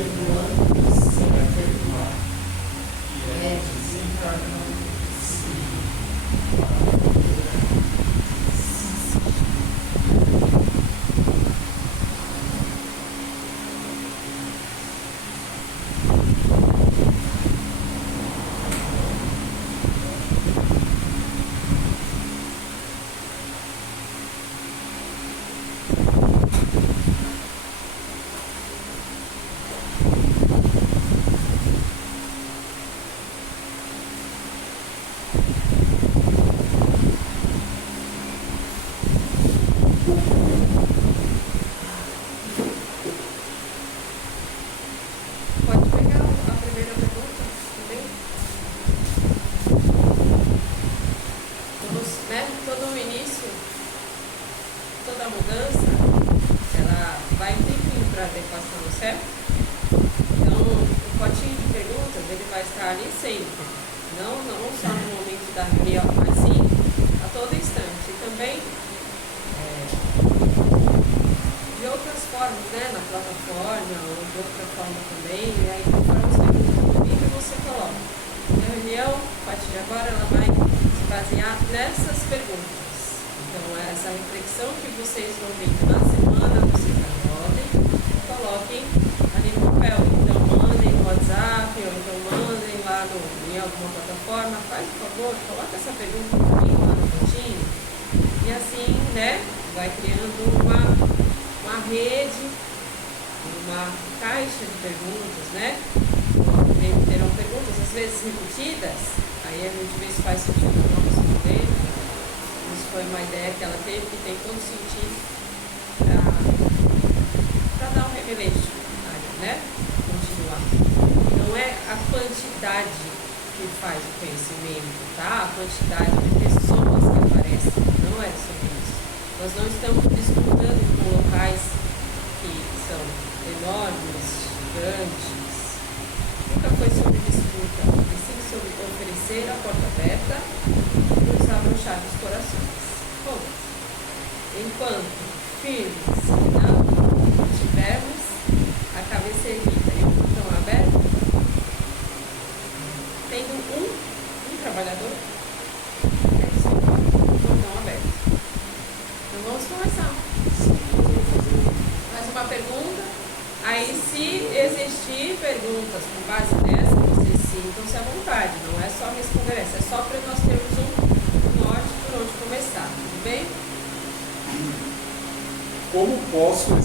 perdoando sem perdoar, que é desencarnando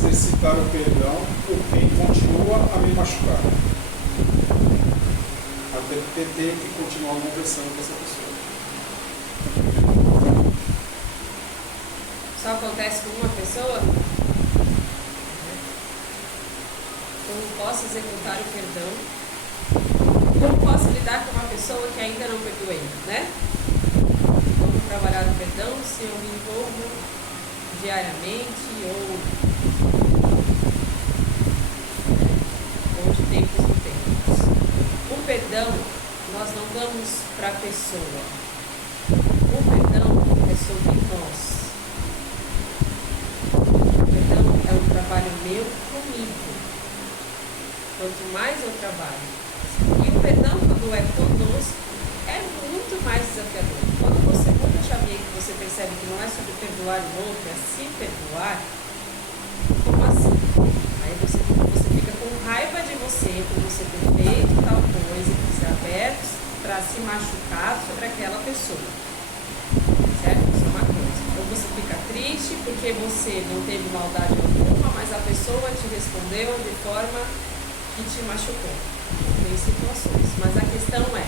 exercitar o perdão por quem continua a me machucar. Até ter que continuar conversando com essa pessoa. Só acontece com uma pessoa? Como posso executar o perdão? Como posso lidar com uma pessoa que ainda não perdoei, né? Como trabalhar o perdão se eu me envolvo diariamente ou de tempos em tempos. O perdão nós não damos para a pessoa. O perdão é sobre nós. O perdão é um trabalho meu comigo. Quanto mais eu trabalho. E o perdão, quando é conosco, é muito mais desafiador. Quando você muda a chavinha que você percebe que não é sobre perdoar o outro, é se perdoar, como assim? Aí você fica com raiva de você por você ter feito tal coisa, por ser aberto para se machucar sobre aquela pessoa. Certo? Isso é uma coisa. Ou você fica triste porque você não teve maldade alguma, mas a pessoa te respondeu de forma que te machucou. Tem situações. Mas a questão é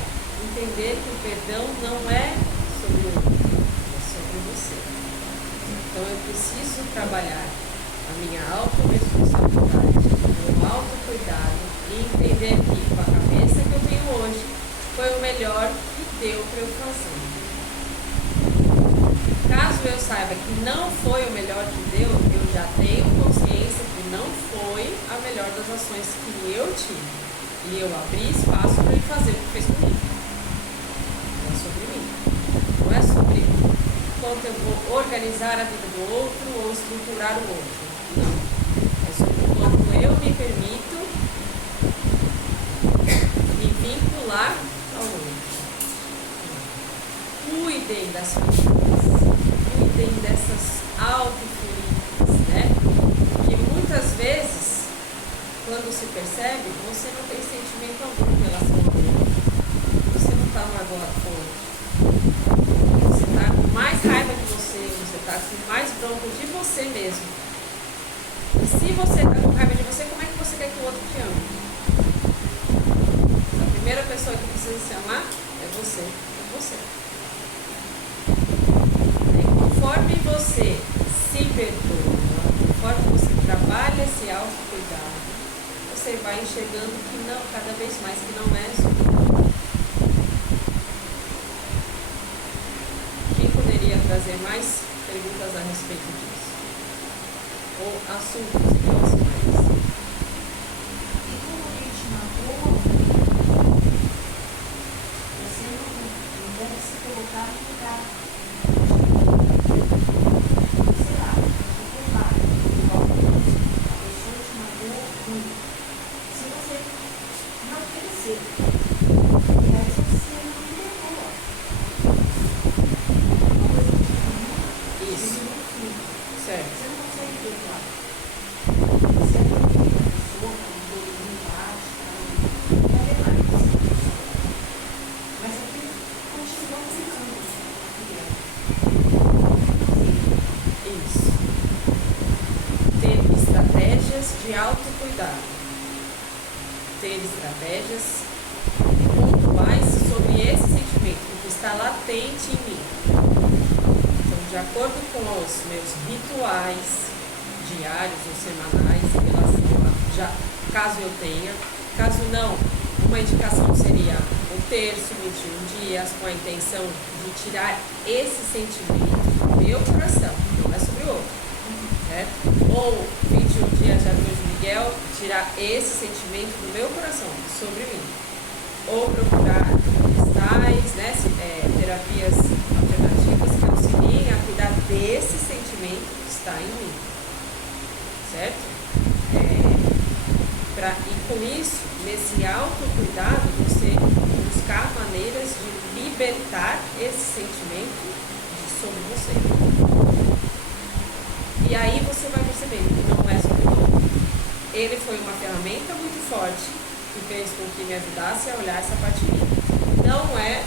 entender que o perdão não é sobre o outro, é sobre você. Então eu preciso trabalhar a minha autorresponsabilidade, o meu autocuidado e entender que com a cabeça que eu tenho hoje foi o melhor que deu para eu fazer. Caso eu saiba que não foi o melhor que deu, eu já tenho consciência que não foi a melhor das ações que eu tive. E eu abri espaço para ele fazer o que fez comigo. Não é sobre mim. Não é sobre quanto eu vou organizar a vida do outro ou estruturar o outro. Não. É sobre quanto eu me permito cuidem das feridas, cuidem dessas auto-feridas, né? Que muitas vezes, quando se percebe, você não tem sentimento algum em relação ao outro. Você não está magoado com o outro. Você está com mais raiva de você está com mais bronca de você mesmo. E se você está com raiva de você, como é que você quer que o outro te ame? A primeira pessoa que precisa se amar é você. E conforme você se perdoa, conforme você trabalha esse autocuidado, você vai enxergando que não, cada vez mais que não é sobre. Quem poderia trazer mais perguntas a respeito disso? Ou assuntos relacionados? E como a gente magoa, você não deve se colocar no lugar. Sei lá, por baixo, a pessoa te magoou muito. Se você não oferecer, e aí você não perdoa. Uma coisa que te magoa, Isso. Certo. você não consegue perdoar. Você não tem a pessoa, não tem empate, não é mais. Mas aquilo continua ficando. Isso. Ter estratégias de autocuidado. Ter estratégias pontuais sobre esse sentimento que está latente em mim. Então, de acordo com os meus rituais diários ou semanais em relação a, caso eu tenha, caso não, uma indicação seria o terço, 21 dias, com a intenção de tirar esse sentimento do meu coração, não é sobre o outro, certo? Ou 21 dias de Arcanjo Miguel, tirar esse sentimento do meu coração, sobre mim. Ou procurar cristais, né, terapias alternativas que auxiliem a cuidar desse sentimento que está em mim, certo? E com isso, nesse autocuidado, você buscar maneiras de libertar esse sentimento sobre você. E aí você vai percebendo que não é sobre o outro. Ele foi uma ferramenta muito forte que fez com que me ajudasse a olhar essa parte de mim. Não é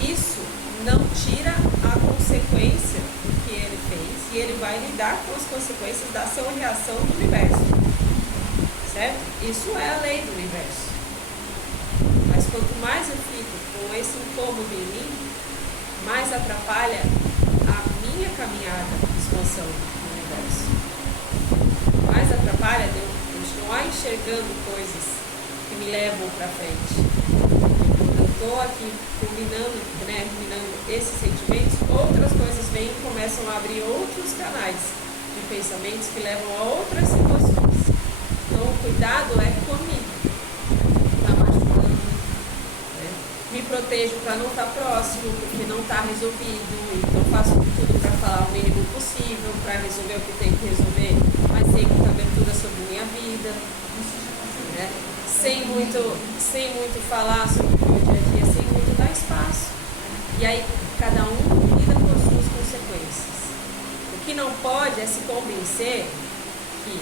isso, não tira a consequência do que ele fez e ele vai lidar com as consequências da ação e reação do universo, certo? Isso é a lei do universo. Mas quanto mais eu fico com esse incômodo em mim, mais atrapalha a minha caminhada de expansão no universo. Mais atrapalha de eu continuar enxergando coisas que me levam para frente. Quando eu estou aqui ruminando esses sentimentos, outras coisas vêm e começam a abrir outros canais de pensamentos que levam a outras situações. Então o cuidado é comigo. Está machucando, né? Me protejo para não estar próximo, porque não está resolvido. Então faço tudo para falar o mínimo possível, para resolver o que tem que resolver, mas sem muita abertura sobre minha vida, né? Sem muito falar sobre o meu dia a dia, sem muito dar espaço. E aí cada um lida com as suas consequências. O que não pode é se convencer que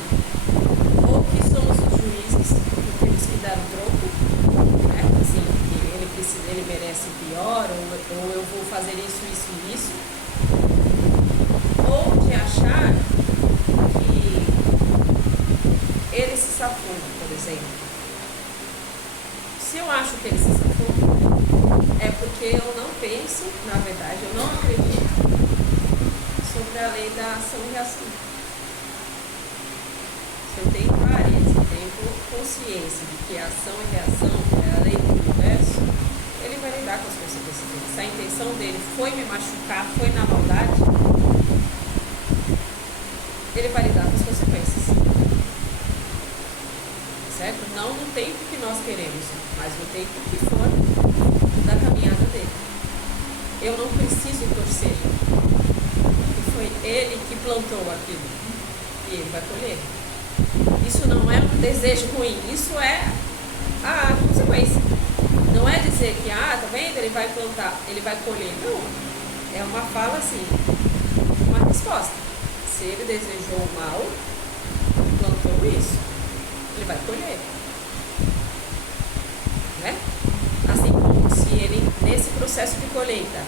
ou que somos os juízes e temos que dar o troco, né? Assim, que ele merece pior, ou eu vou fazer isso e isso, ou de achar que ele se safou, por exemplo. Se eu acho que ele se safou, é porque eu não penso, na verdade, eu não acredito sobre a lei da ação e reação. Se eu tenho clareza, eu tenho consciência de que a ação e reação é a lei do universo, ele vai lidar com as consequências dele. Se a intenção dele foi me machucar, foi na maldade, ele vai lidar com as consequências. Certo? Não no tempo que nós queremos, mas no tempo que for da caminhada dele. Eu não preciso torcer, porque foi ele que plantou aquilo e ele vai colher. Isso não é um desejo ruim, isso é a consequência. Não é dizer que, tá vendo, ele vai plantar, ele vai colher. Não, é uma fala assim, uma resposta. Se ele desejou o mal, plantou isso, ele vai colher. Né? Assim como se ele, nesse processo de colheita,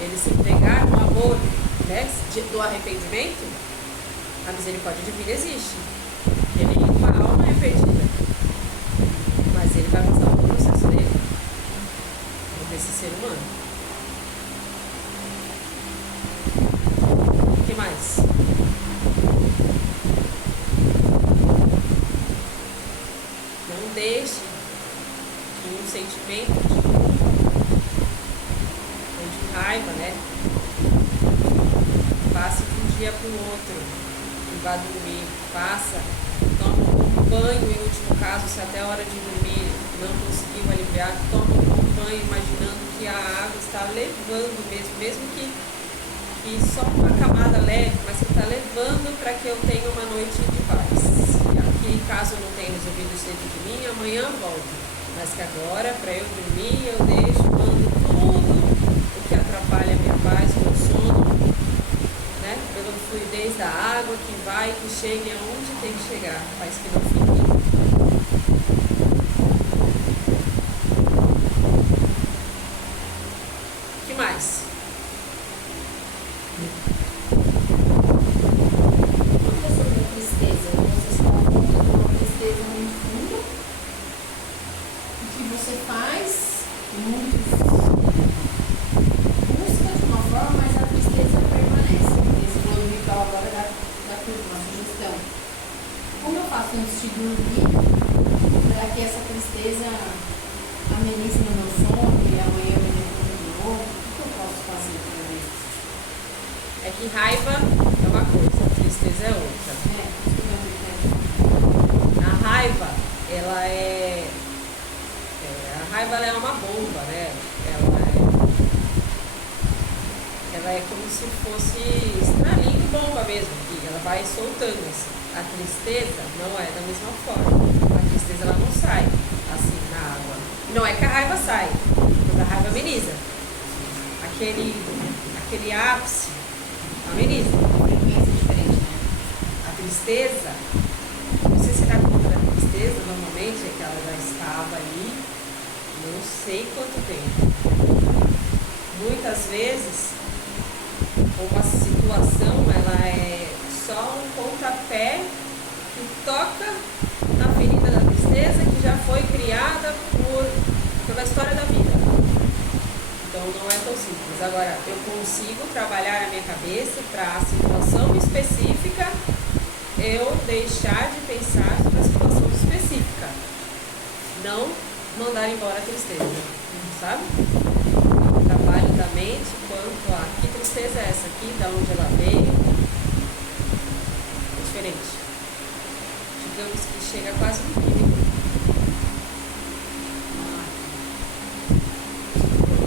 ele se entregar no amor, né, do arrependimento, a misericórdia divina existe. Uma alma é perdida, mas ele vai passar pelo processo dele, desse ser humano. O que mais? Não deixe que um sentimento de raiva, né, passe de um dia para o outro, e vá dormir, passa, toma um banho, em último caso, se até a hora de dormir não conseguiu aliviar, toma um banho imaginando que a água está levando mesmo que só uma camada leve, mas que está levando para que eu tenha uma noite de paz. E aqui, caso eu não tenha resolvido isso dentro de mim, amanhã volto. Mas que agora, para eu dormir, eu deixo, mando tudo o que atrapalha a minha paz, o meu sono, né? Pela fluidez da água que vai, que chegue aonde tem que chegar, mas que não fique. O que mais? Quanto sobre a tristeza? Você está falando de uma tristeza muito funda, o que você faz, muitos busca de uma forma, mas a tristeza permanece. Esse foi o ritual agora da turma, a sugestão. Como eu faço antes de dormir, para que essa tristeza amenize no meu sono e amanhã eu me lembro de novo? O que eu posso fazer para isso? É que raiva é uma coisa, tristeza é outra. A raiva, ela ela é uma bomba, né? Ela é como se fosse estralinho de bomba mesmo, que ela vai soltando assim. A tristeza não é da mesma forma. A tristeza ela não sai assim na água. Não é que a raiva sai, mas a raiva ameniza. Aquele ápice ameniza. Frequência diferente, né? A tristeza, você se dá conta da tristeza, normalmente é que ela já estava ali, não sei quanto tempo. Muitas vezes, uma situação, ela é só um pontapé que toca na ferida da tristeza que já foi criada pela história da vida. Então não é tão simples. Agora, eu consigo trabalhar a minha cabeça para a situação específica, eu deixar de pensar sobre a situação específica. Não mandar embora a tristeza, sabe? O trabalho da mente quanto a que tristeza é essa aqui, da onde ela veio, é diferente. Digamos que chega quase no químico.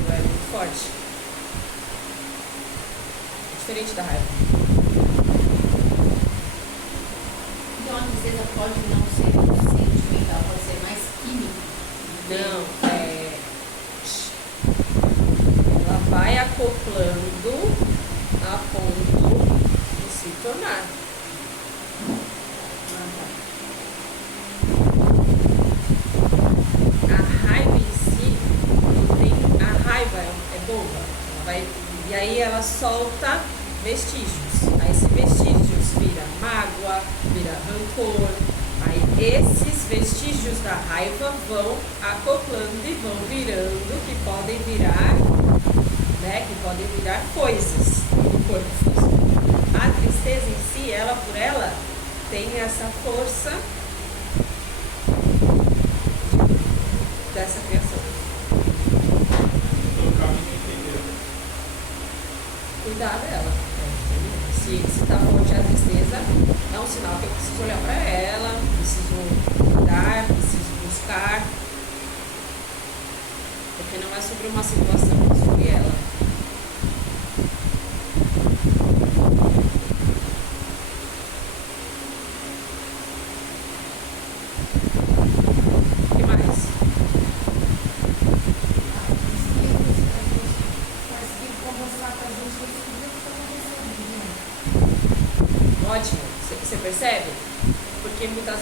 É muito forte. É diferente da raiva. Então a tristeza pode não ser sentimental, pode ser mais química. Não, ela vai acoplando a ponto de se tornar. A raiva em si, não tem, a raiva é boba. E aí ela solta vestígios. Aí esses vestígios vira mágoa, vira rancor. Aí esses vestígios da raiva vão acoplando e vão virando, que podem virar, né? Que podem virar coisas do corpo físico. A tristeza em si, ela por ela, tem essa força dessa criação. No caminho entendeu. Cuidar dela. Se está forte a tristeza, é um sinal que eu preciso olhar para ela, preciso cuidar, preciso buscar. Porque não é sobre uma situação, é sobre ela. O que mais? Mas que como você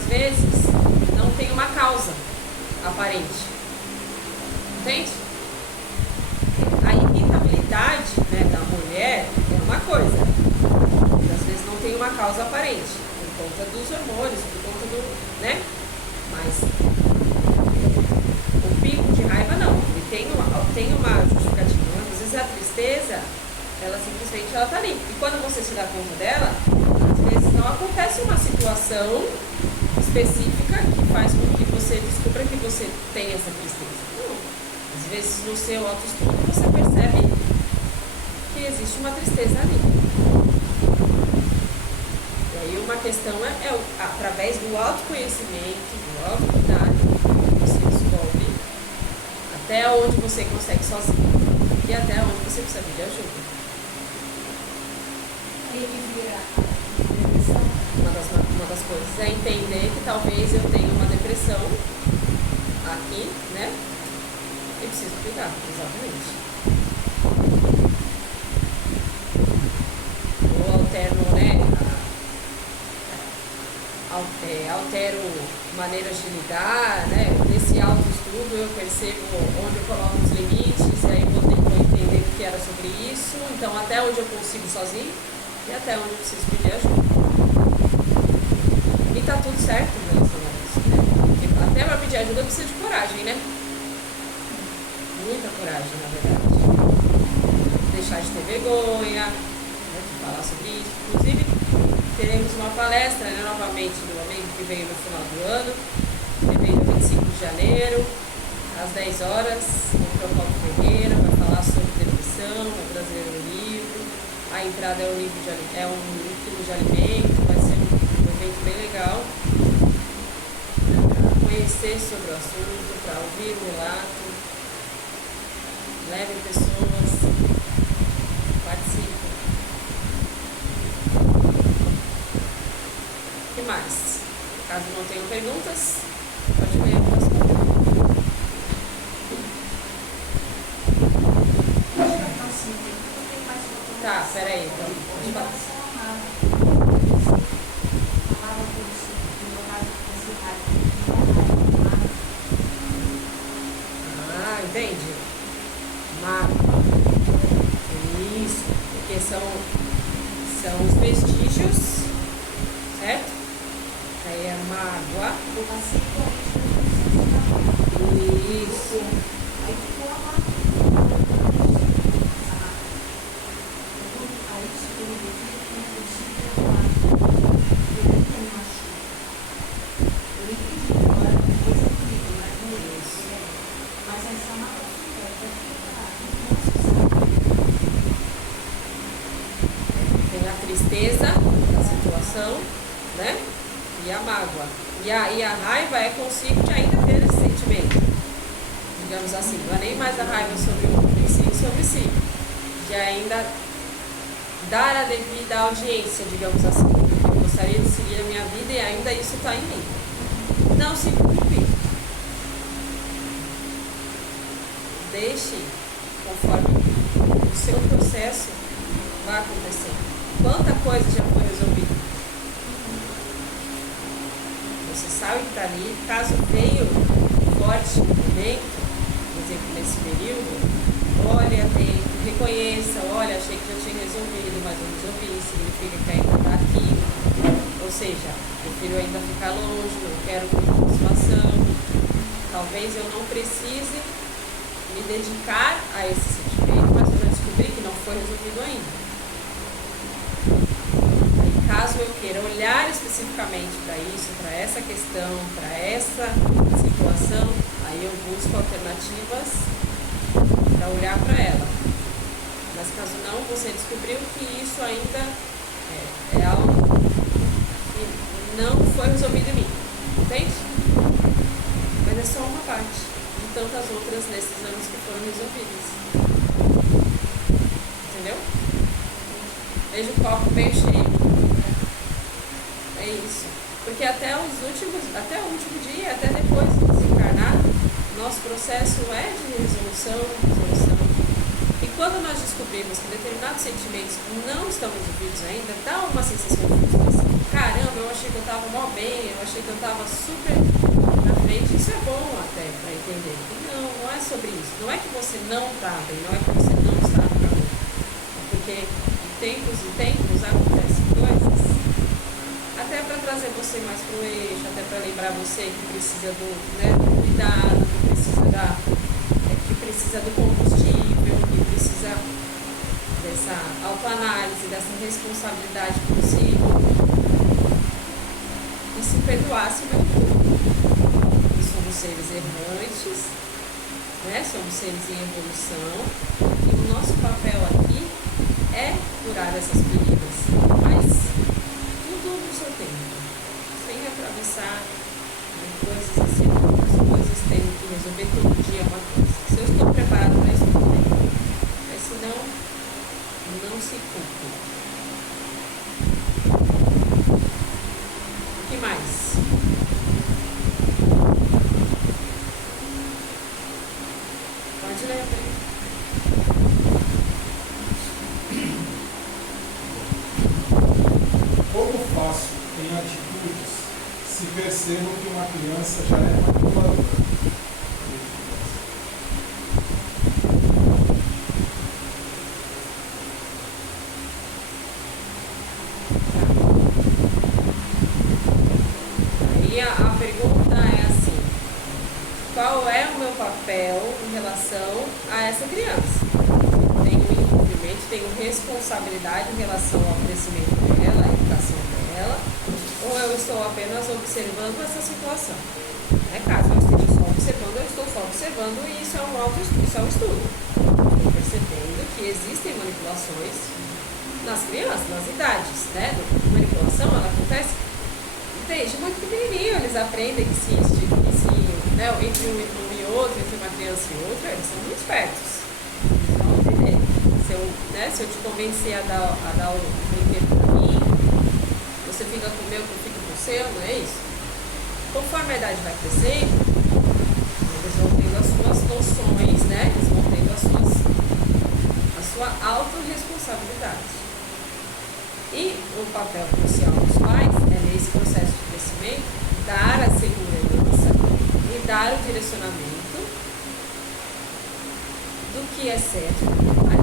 vezes não tem uma causa aparente. Entende? A irritabilidade, né, da mulher é uma coisa, às vezes não tem uma causa aparente, por conta dos hormônios, por conta do, né? Mas o pico de raiva não, ele tem uma justificativa. Às vezes a tristeza, ela simplesmente ela tá ali. E quando você se dá conta dela, às vezes não acontece uma situação específica que faz com que você descubra que você tem essa tristeza. Não. Às vezes no seu autoestudo você percebe que existe uma tristeza ali. E aí uma questão é através do autoconhecimento, do autocuidado, você descobre até onde você consegue sozinho e até onde você precisa pedir ajuda. Ele vira a depressão. Uma das coisas é entender que talvez eu tenha uma depressão aqui, né? E preciso cuidar, exatamente. Ou alterno, né? Altero maneiras de lidar, né? Nesse autoestudo eu percebo onde eu coloco os limites, e aí eu vou entender o que era sobre isso, então até onde eu consigo sozinho e até onde eu preciso pedir ajuda. E tá tudo certo em relação a isso, né? Porque até para pedir ajuda precisa de coragem, né? Muita coragem, na verdade. Deixar de ter vergonha, né, de falar sobre isso. Inclusive, teremos uma palestra, né, novamente, no amigo que veio no final do ano, que veio no 25 de janeiro, às 10 horas, no Procopio Ferreira, vai falar sobre depressão, vai trazer um livro. A entrada é um quilo de alimento, vai ser um evento bem legal para conhecer sobre o assunto, para ouvir o relato. Levem pessoas, participem. O que mais? Caso não tenham perguntas, pode ler a próxima pergunta. Tá, peraí, então. Pode falar. Ah, entende? Mágoa. Isso, porque são os vestígios, certo? Aí é mágoa. Isso. Aí ficou a mágoa. Aí mas essa mágoa tem a tristeza da situação, né? E a mágoa. E a raiva é consigo de ainda ter esse sentimento. Digamos assim, não é nem mais a raiva sobre o outro, e sim sobre si. De ainda dar a devida audiência, digamos assim. Eu gostaria de seguir a minha vida e ainda isso está em mim. Não se culpe. Deixe conforme o seu processo vai acontecer. Quanta coisa já foi resolvida? Você sabe que está ali. Caso veio forte momento, por exemplo, nesse período, olhe atento, reconheça, olha, achei que já tinha resolvido, mas não resolvi, significa que ainda está aqui. Ou seja, prefiro ainda ficar longe, não quero consolação. Talvez eu não precise me dedicar a esse sentimento, mas eu já descobri que não foi resolvido ainda. Aí, caso eu queira olhar especificamente para isso, para essa questão, para essa situação, aí eu busco alternativas para olhar para ela. Mas caso não, você descobriu que isso ainda é algo que não foi resolvido em mim, entende? Mas é só uma parte de tantas outras nesses anos que foram resolvidas. Entendeu? Veja o copo meio cheio. É isso. Porque até o último dia, até depois de desencarnar, nosso processo é de resolução. E quando nós descobrimos que determinados sentimentos não estão resolvidos ainda, dá uma sensação de frustração. Caramba, eu achei que eu estava mó bem, eu achei que eu estava super na frente. Isso é bom até para entender. E não é sobre isso. Não é que você não está bem, não é que você não está no caminho. Porque de tempos em tempos acontecem coisas até para trazer você mais para o eixo, até para lembrar você que precisa do cuidado, que precisa do combustível, que precisa dessa autoanálise, dessa responsabilidade consigo, e se perdoar acima de tudo. E somos seres errantes, né? Somos seres em evolução, e o nosso papel aqui é curar essas feridas, mas tudo no seu tempo, sem atravessar coisas assim, as coisas têm que resolver todo dia uma coisa. Se eu estou preparado para isso, tudo bem. Mas se não se culpe. O que mais? Pode ler, Como faço em atitudes se percebo que uma criança já é manipuladora? Aí a pergunta é assim: qual é o meu papel em relação a essa criança? Tenho envolvimento, tenho responsabilidade em relação ao crescimento dela, à educação dela, ou eu estou apenas observando essa situação? Caso eu esteja só observando, eu estou só observando, e isso é um estudo. Estou percebendo que existem manipulações nas crianças, nas idades, né? A manipulação, ela acontece desde muito pequenininho. Eles aprendem que entre um e outro, entre uma criança e outra, eles são muito espertos. Eles vão entender. Se eu te convencer a dar o brinquedo para mim, você fica com o meu, eu fico com o seu, não é isso? Conforme a idade vai crescendo, eles vão tendo as suas noções, né? Eles vão tendo a sua autorresponsabilidade. E o papel crucial dos pais é, nesse processo de crescimento, dar a segurança e dar o direcionamento do que é certo e do que não é.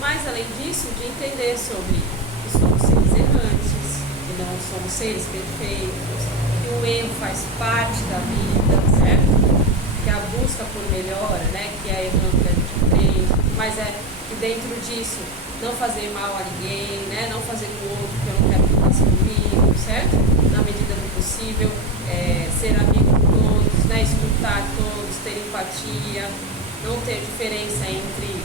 Mas, além disso, de entender sobre que somos seres errantes, que não somos seres perfeitos, que o erro faz parte da vida, certo? Que a busca por melhora, né? Que é errando que a gente aprende, mas é que dentro disso não fazer mal a ninguém, né? Não fazer com o outro que eu não quero que faça comigo, certo? Na medida do possível, ser amigo de todos, né? Escutar todos, ter empatia, não ter diferença entre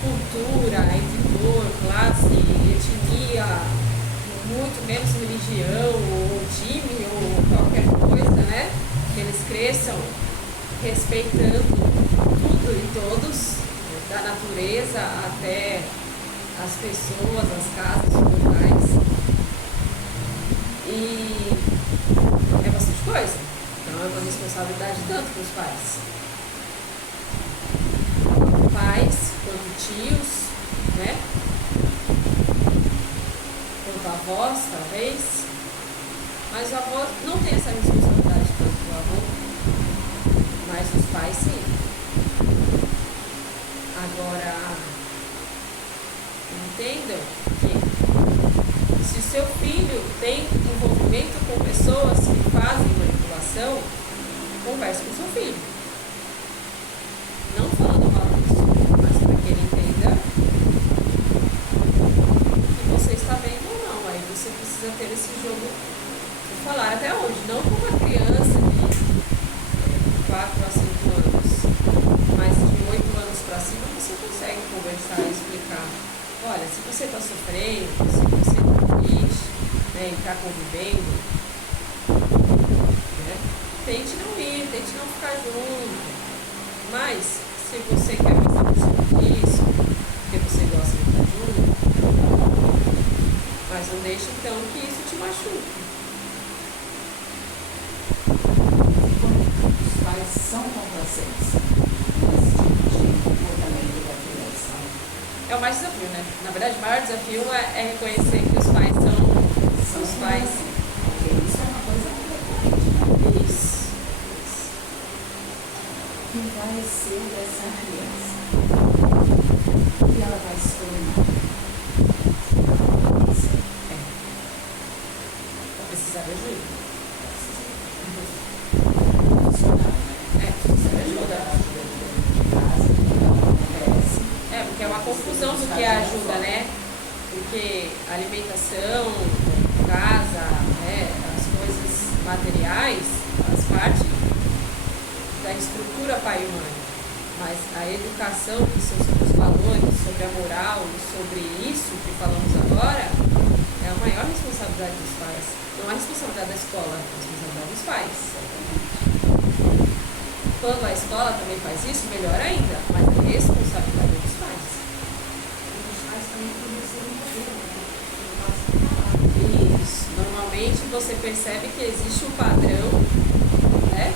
cultura, entre cor, classe, etnia, muito menos religião, ou time, ou qualquer coisa, né? Que eles cresçam respeitando tudo e todos, da natureza até as pessoas, as casas, os locais. E é bastante coisa. Então é uma responsabilidade tanto para os pais. Pais, quanto tios, né? Quanto avós, talvez. Mas o avô não tem essa responsabilidade tanto do avô, mas os pais sim. Agora, entendam que se seu filho tem envolvimento com pessoas que fazem manipulação, converse com seu filho. Não falando mal disso, mas para que ele entenda que você está vendo ou não. Aí você precisa ter esse jogo de falar até onde. Não com uma criança de 4 a 5 anos, mas de 8 anos para cima você consegue conversar e explicar. Olha, se você está sofrendo, se você está triste, né, e está convivendo, né, tente não ir, tente não ficar junto. Mas, se você quer fazer por cima disso, porque você gosta de estar junto, mas não deixe então que isso te machuque. Os pais são complacentes nesse tipo de É o mais desafio, né? Na verdade, o maior desafio é reconhecer que os pais são os pais. Porque isso é uma coisa muito recorrente, né? Isso. Que vai ser dessa criança? O que ela vai se tornar? Vai precisar de ajuda. Porque é uma confusão do que é ajuda, né? Porque alimentação, casa, né, as coisas materiais faz parte da estrutura pai e mãe. Mas a educação, que são sobre os valores, sobre a moral, sobre isso que falamos agora, é a maior responsabilidade dos pais. Não é a responsabilidade da escola, é a responsabilidade dos pais. Quando a escola também faz isso, melhor ainda, mas a responsabilidade é dos pais. Os pais também podem ser um modelo, né? Isso. Normalmente você percebe que existe um padrão, né?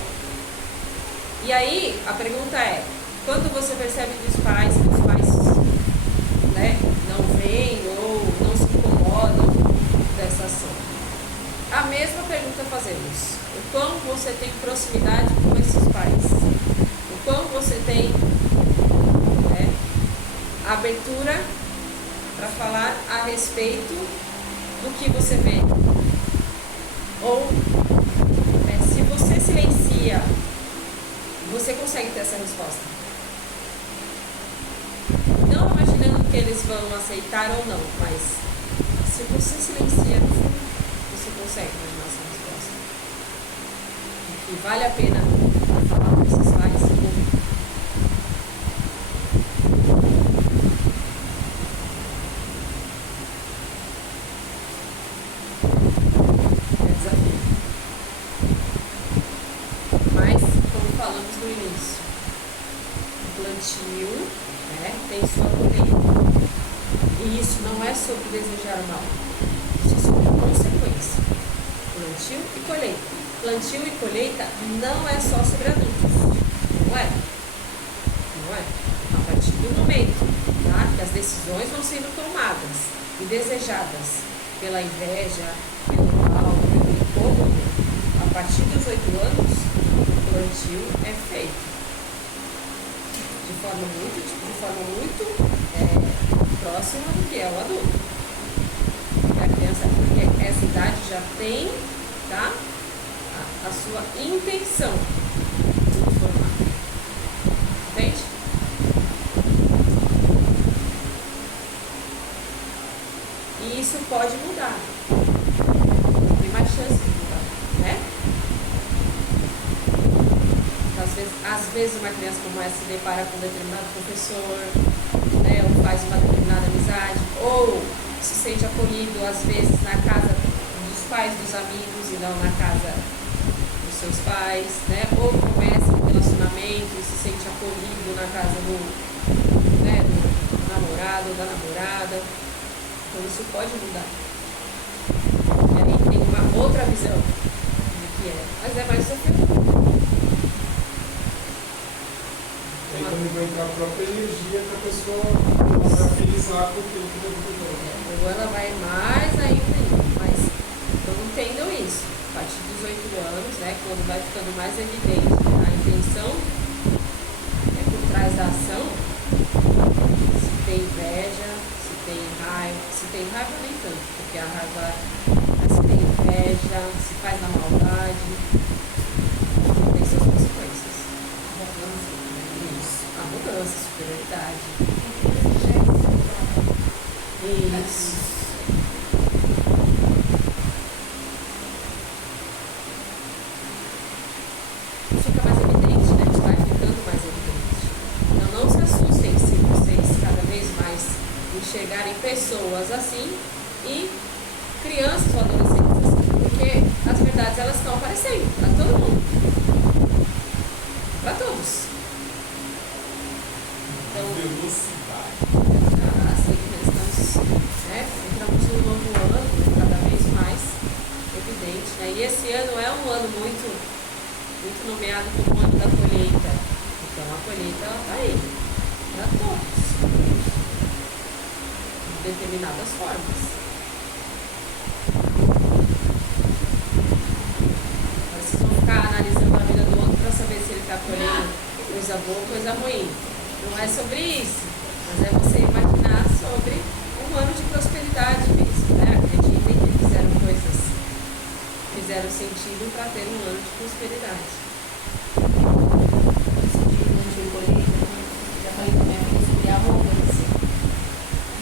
E aí a pergunta é, quando você percebe que os pais, né, não veem ou não se incomodam dessa ação? A mesma pergunta fazemos. O quão você tem proximidade com esses pais? O quão você tem, né, abertura para falar a respeito do que você vê? Ou se você silencia, você consegue ter essa resposta? Não imaginando que eles vão aceitar ou não, mas se você silencia, você consegue ter essa resposta. E vale a pena falar com esses pais? É desafio. Mas, como falamos no início, o plantio, né, tem sua colheita. E isso não é sobre desejar o mal, isso é sobre consequência. Plantio e colheita. Plantio e colheita não é só sobre adultos. Não é. Não é. A partir do momento, tá, que as decisões vão sendo tomadas e desejadas pela inveja, pelo mal, pelo incômodo, a partir dos 8 anos, o plantio é feito. De forma muito próxima do que é o adulto. Porque a criança, porque essa idade já tem, tá, a sua intenção de formar. Entende? E isso pode mudar. Tem mais chance de mudar, né? Às vezes uma criança como essa se depara com um determinado professor, né, ou faz uma determinada amizade, ou se sente acolhido, às vezes, na casa dos pais dos amigos e não na casa dos seus pais, né, ou começa um relacionamento e se sente acolhido na casa do namorado ou da namorada. Então isso pode mudar. E aí tem uma outra visão do que é, mas é mais desafiador. Aí também vai entrar a própria energia que a pessoa vai utilizar com aquilo que deve fazer. Ou ela vai mais ainda, mas então entendam isso. A partir dos 8 anos, né, quando vai ficando mais evidente a intenção por trás da ação, se tem inveja, se tem raiva nem tanto, porque a raiva, se tem inveja, se faz na maldade, tem suas consequências. Arrogância, superioridade. Isso. Fica mais evidente, né? Vai ficando mais evidente. Então não se assustem se vocês cada vez mais enxergarem pessoas assim e crianças ou adolescentes assim, porque as verdades elas estão aparecendo para todo mundo. Para todos. Então, entramos num novo ano, cada vez mais evidente, né? E esse ano é um ano muito nomeado como o ano da colheita. Então a colheita está aí, para todos. determinadas formas. Vocês vão ficar analisando a vida do outro para saber se ele está colhendo coisa boa ou coisa ruim. Não é sobre isso, mas é você imaginar sobre um ano de prosperidade mesmo, né? Acreditem que fizeram sentido para ter um ano de prosperidade. Durante o colheita, já falei com minha filha sobre a arrogância.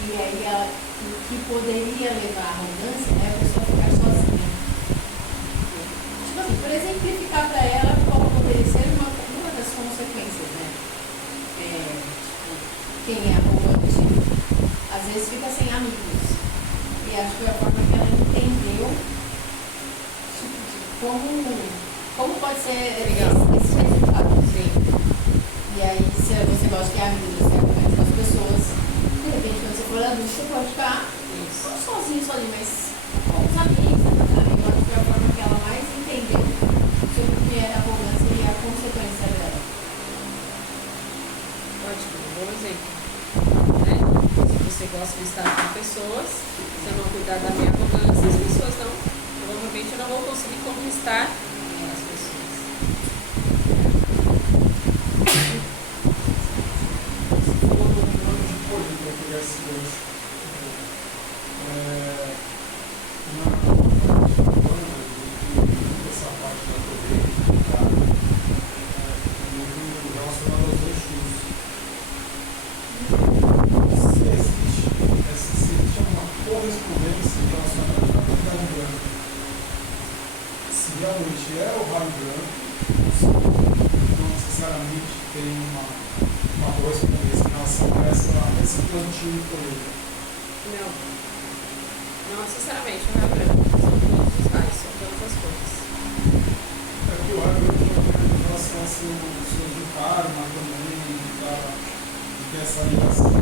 E aí, o que poderia levar à arrogância é a pessoa ficar sozinha. Tipo assim, por exemplificar para ela qual poderia ser uma das consequências, né? Tipo, quem é arrogante, às vezes fica sem amigos. E acho que foi a forma que ela entendeu como pode ser esse resultado. Sim. E aí, se você gosta de amigos, você é com as pessoas, de repente, quando você for adulto, você pode ficar não sozinho, mas com os amigos. Né? Eu acho que foi a forma que ela mais entendeu sobre o que era a arrogância e a consequência dela. Ótimo, bom exemplo. Né? Se você gosta de estar com pessoas, se eu não cuidar da minha arrogância, as pessoas provavelmente eu não vou conseguir conquistar as pessoas. Falou do ano de colheita, para pegar esse gancho. Essa parte da colheita, relacionada aos Exus. Se existe uma correspondência relacionada à quantidade branca. Se realmente é o raio branco, não necessariamente tem uma correspondência em relação a esse plantio de colheita. Não necessariamente o raio branco, são todos os raios, são todas as cores. É que o raio branco também em relação ao seu do karma também, e tem essa ligação.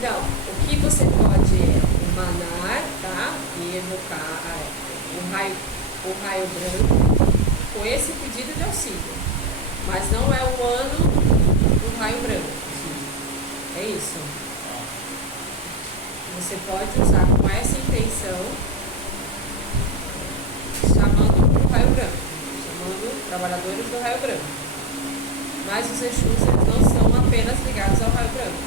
Não, o que você pode emanar, tá? E evocar o raio branco com esse pedido de auxílio. Mas não é o ano do raio branco. É isso. Você pode usar com essa intenção, chamando o raio branco, chamando trabalhadores do raio branco. Mas os Exus, eles não são apenas ligados ao raio branco.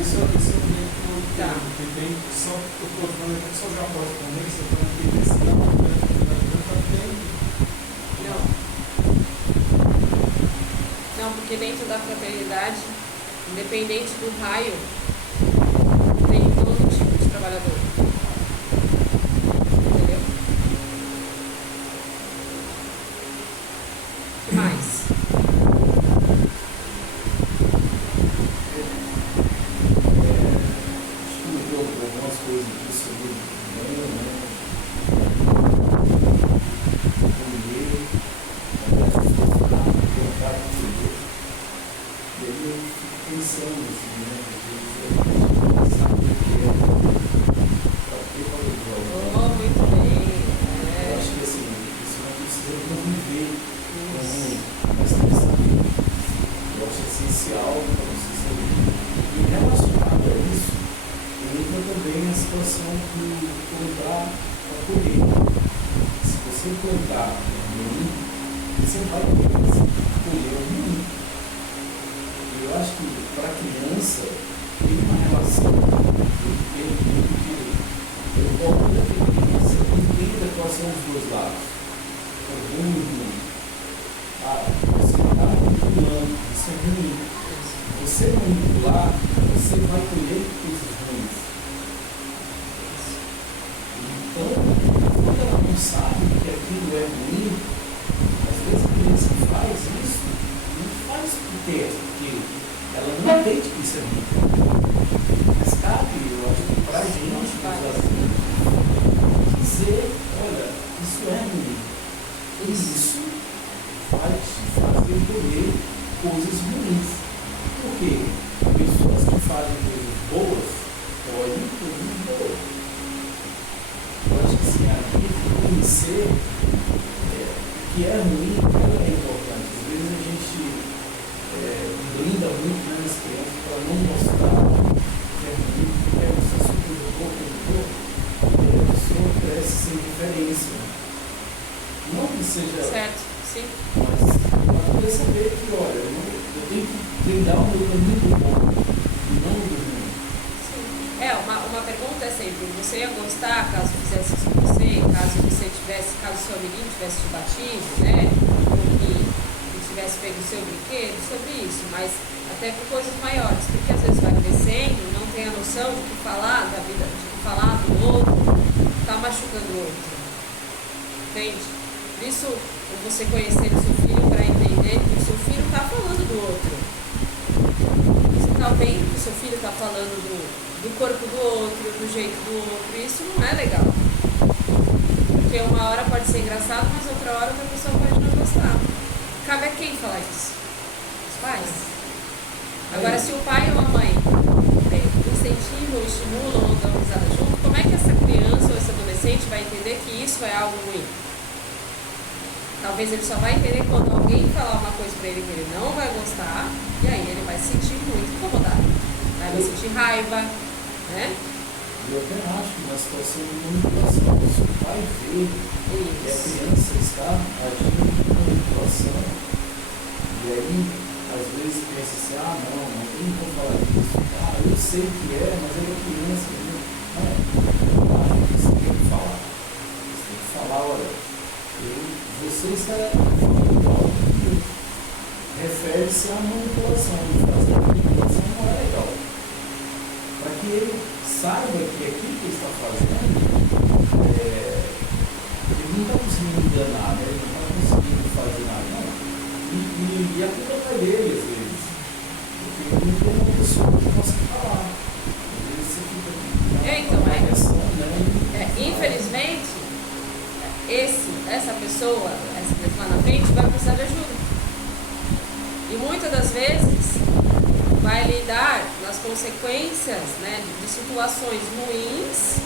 Isso é o que Tá. eu tenho, só eu estou falando aqui só de uma correspondência, para entender se dá uma grande Não, porque dentro da fraternidade, independente do raio, tem todo tipo de trabalhador. Entendeu? O que mais? Algumas coisas aqui sobre o né? E aí eu fico pensando assim, né? Às vezes sabe o que é para ter valor. Muito bem. Eu acho que assim, isso não precisa conviver com essa questão. Eu acho essencial para você saber. E relacionado a isso, entra também a situação de plantar a colheita. Se você plantar ruim, você vai colher ruim. E eu acho que para a criança tem uma relação que eu coloco que a criança entenda quais são os dois lados. É bom e ruim. Você está manipulando, isso é ruim. Você manipular, você vai colher coisas ruins. Então, quando ela não sabe que aquilo é ruim, às vezes a criança faz isso, não faz porque ela não entende que isso é ruim. Mas cabe, eu acho que para a gente, dizer, olha, isso é ruim. E isso vai te fazer colher coisas ruins. Por quê? Pessoas que fazem coisas boas colhem coisas boas. Eu acho que assim, aqui conhecer o que é ruim, é importante. Às vezes a gente blinda muito, né, as crianças para não mostrar que é bonito, porque é você super do corpo, e a pessoa cresce sem diferença. Não que seja. Certo, sim. Mas para poder saber que, olha, eu tenho que treinar o meu caminho do bom e não do ruim. Sim. Uma pergunta é sempre, você ia gostar caso fizesse isso com você, caso seu amiguinho tivesse te batido, né? Ou que tivesse pego o seu brinquedo, sobre isso, mas até por coisas maiores, porque às vezes vai crescendo, não tem a noção de que falar da vida, de que falar do outro, tá machucando o outro. Entende? Por isso, você conhecer o seu filho para entender que o seu filho está falando do outro. Você está vendo que o seu filho está falando do corpo do outro, do jeito do outro, e isso não é legal. Porque uma hora pode ser engraçado, mas outra hora outra pessoa pode não gostar. Cabe a quem falar isso? Os pais. Agora, se o pai ou a mãe incentivam, estimulam ou dão risada junto, como é que essa criança ou esse adolescente vai entender que isso é algo ruim? Talvez ele só vai entender quando alguém falar uma coisa para ele que ele não vai gostar, e aí ele vai se sentir muito incomodado. Vai sentir raiva, né? Eu até acho que na situação de manipulação, se o pai vê que a criança está agindo com manipulação, e aí às vezes pensa assim, não tem como falar disso. Eu sei que mas ele é criança. Não, eu acho que você tem que falar. Você tem que falar, olha, você está falando algo que refere-se à manipulação. Fazer a manipulação não é legal. Para que ele saiba que aquilo que ele está fazendo, ele não está conseguindo enganar, né? Ele não está conseguindo fazer nada, não. E a culpa é dele, às vezes. Porque ele não tem uma pessoa que possa falar. Às vezes você fica pensando, né? Infelizmente, essa pessoa lá na frente vai precisar de ajuda. E muitas das vezes vai lidar nas consequências, né, de situações ruins,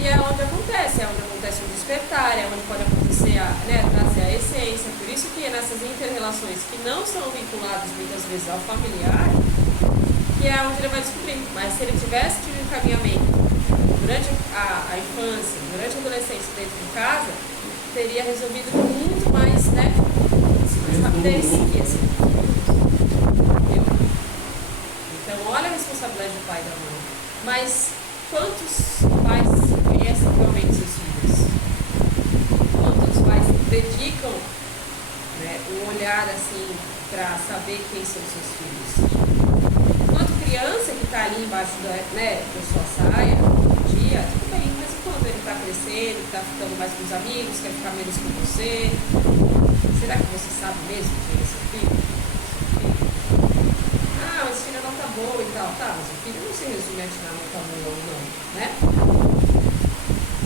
e é onde acontece um despertar, é onde pode acontecer trazer a essência. Por isso que é nessas inter-relações que não são vinculadas muitas vezes ao familiar, que é onde ele vai descobrir. Mas se ele tivesse tido encaminhamento durante a infância, durante a adolescência dentro de casa, teria resolvido muito mais, né? Mais rapidez e assim. Então, olha a responsabilidade do pai e da mãe. Mas quantos pais conhecem realmente seus filhos? Quantos pais dedicam, né, um olhar assim para saber quem são seus filhos? Enquanto criança que está ali embaixo da sua saia, dia, tudo bem, mas quando ele está crescendo, está ficando mais com os amigos, quer ficar menos com você, será que você sabe mesmo quem é seu filho? Mas filho é nota boa e tal. Tá, mas o filho não se resume a tirar nota boa ou não, né?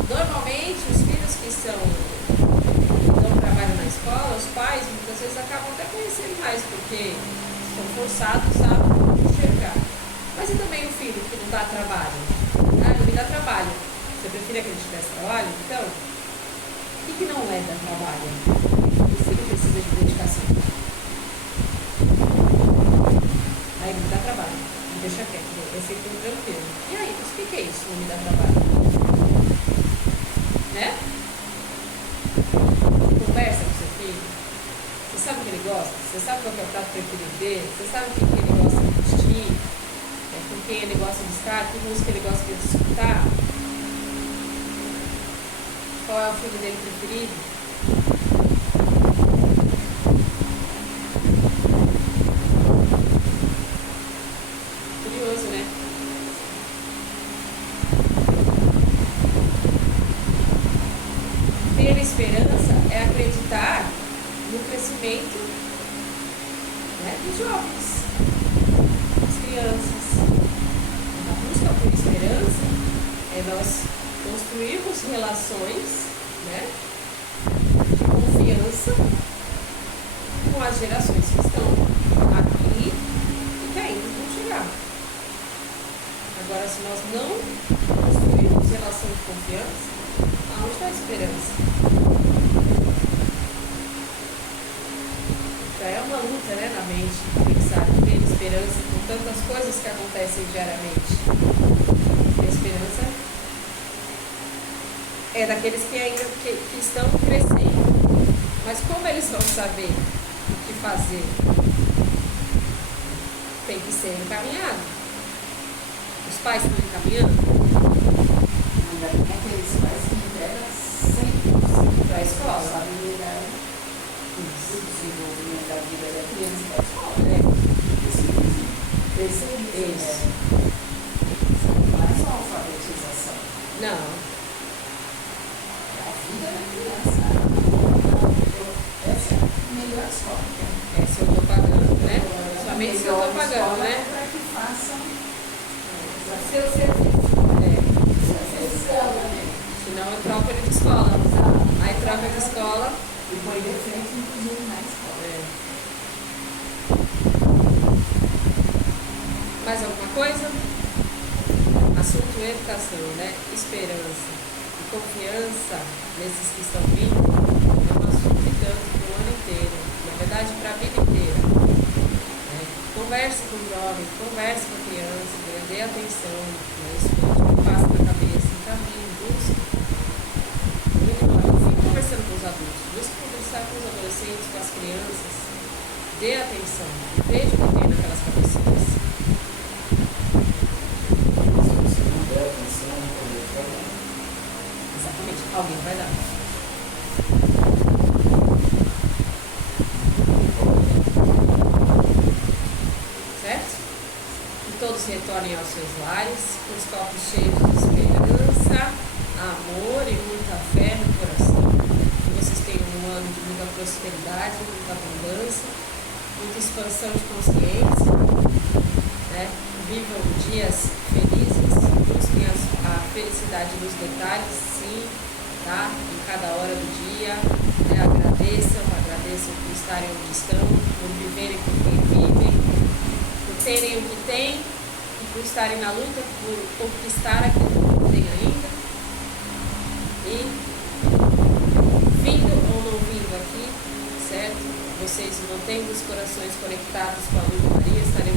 Normalmente, os filhos que dão trabalho na escola, os pais muitas vezes acabam até conhecendo mais, porque são forçados a enxergar. Mas e também o filho que não dá trabalho? Não me dá trabalho. Você preferia que ele tivesse trabalho? Então, o que não é dar trabalho? O filho precisa de dedicação. Aí me dá trabalho, me deixa quieto, eu fico tranquilo. E aí, mas o que é isso, não me dá trabalho? Né? Conversa com seu filho. Você sabe o que ele gosta? Você sabe qual é o prato preferido dele? Você sabe o que ele gosta de vestir? Com quem ele gosta de estar? Que música ele gosta de escutar? Qual é o filho dele preferido? Curioso, né? Ter esperança é acreditar no crescimento, né, dos jovens, das crianças. A busca por esperança é nós construirmos relações, né, de confiança com as gerações que estão aqui e que ainda vão chegar. Agora, se nós não construirmos relação de confiança, aonde está a esperança? Já é uma luta, né, na mente. diariamente, pensar, ter esperança com tantas coisas que acontecem diariamente. A esperança é daqueles que ainda que estão crescendo. Mas como eles vão saber o que fazer? Tem que ser encaminhado. Os pais estão encaminhando Ainda tem aqueles pais que entregam 100% para a escola. responsabilidade do desenvolvimento da vida da criança para a escola. Né? Esse Isso. não é só alfabetização, Não. é a vida da criança. Essa é a melhor escola. Se eu estou pagando, né? Somente se eu estou pagando, né? Para que façam Seu serviço. escola, né? Senão eu troco ele de escola. Aí troca de escola. E põe defeito, inclusive, na escola. Mais alguma coisa? Assunto educação, né? Esperança e confiança nesses que estão vindo é um assunto que tanto para o ano inteiro, na verdade para a vida inteira. Né? Converse com o jovem, converse com a criança, dê atenção, né? Escute o que passa na cabeça, encaminhe, busque. Não fique conversando com os adultos, busque conversar com os adolescentes, com as crianças, dê atenção, veja o que tem naquelas cabecinhas. Exatamente, alguém vai dar. Certo? Que todos retornem aos seus lares, com os copos cheios de esperança, amor e muita fé no coração. Que vocês tenham um ano de muita prosperidade, muita abundância, muita expansão de consciência, né? Vivam dias felizes, busquem a felicidade nos detalhes, sim, tá? Em cada hora do dia, né? Agradeçam por estarem onde estão, por viverem com quem vivem, por terem o que têm e por estarem na luta por conquistar aquilo que não tem ainda. E vindo ou não vindo aqui, certo? Vocês mantendo os corações conectados com a luz de Maria, estaremos